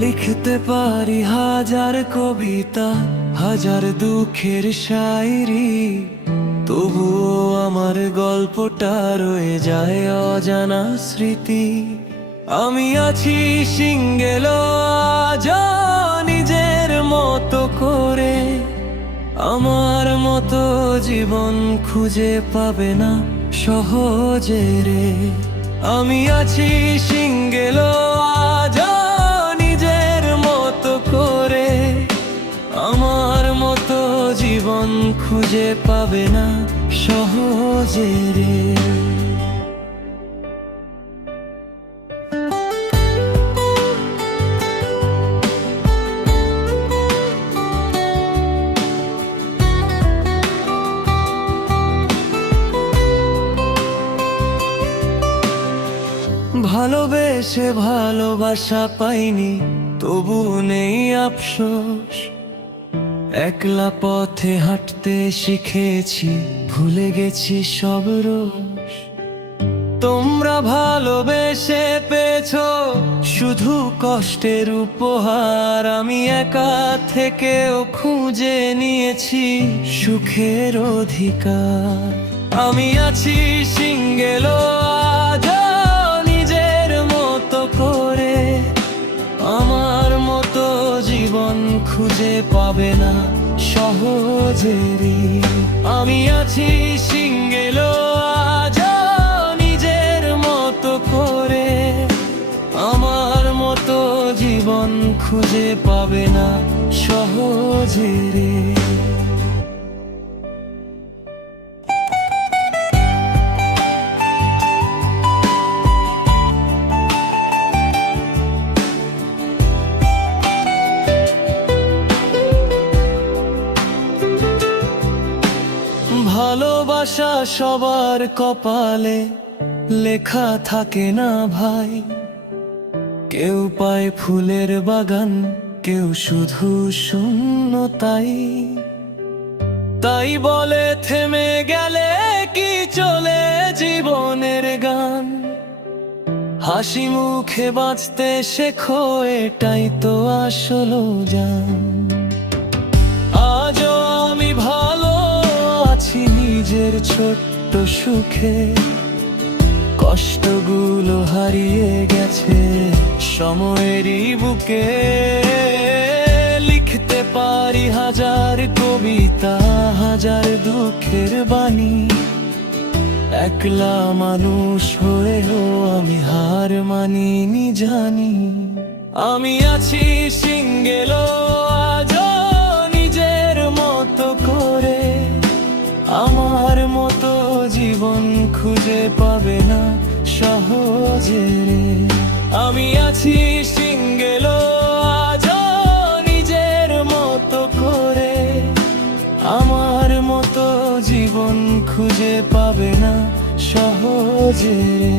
লিখতে পারি হাজার কবিতা, হাজার দুঃখের শায়রি, তবুও আমার গল্পটা রয়ে যায় অজানা স্মৃতি। আমি আছি সিঙ্গেল আজ নিজের মতো করে, আমার মতো জীবন খুঁজে পাবে না সহজে রে। আমি আছি সিঙ্গেল আজ নিজের মতো করে, আমার মতো জীবন খুঁজে পাবে না সহজে রে। ভালোবেসে ভালোবাসা পাইনি, তবু নেই আফসোস। একলা পথে হাঁটতে শিখেছি, ভুলে গেছি সব রোষ। তোমরা ভালোবেসে পেয়েছো শুধু কষ্টের উপহার, আমি একা থেকেও খুঁজে নিয়েছি সুখের অধিকার। আমি আছি সিঙ্গেল আজ নিজের মতো করে, আমার মতো জীবন খুঁজে পাবে না সহজেরই। আমি আছি সিঙ্গেল আজ নিজের মতো করে, আমার মতো জীবন খুঁজে পাবে না সহজেরই। ভালোবাসা সবার কপালে লেখা থাকে না ভাই, কেউ পায় ফুলের বাগান, কেউ শুধু শূন্যতাই। তাই বলে থেমে গেলে কি চলে জীবনের গান, হাসি মুখে বাঁচতে শেখো, এটাই তো আসল জান। আজও আমি ভালো আছি নিজের ছোট্ট সুখে, কষ্টগুলো হারিয়ে গেছে সময়েরই বুকে। লিখতে পারি হাজার কবিতা, হাজার দুঃখের বাণী, একলা মানুষ হয়েও আমি হার মানিনি জানি। আমি আছি সিঙ্গেল আজ নিজের মতো করে, আমার মতো জীবন খুঁজে পাবে না সহজে রে। আমি আছি সিঙ্গেল আজ নিজের মতো করে, আমার মতো জীবন খুঁজে পাবে না সহজে রে।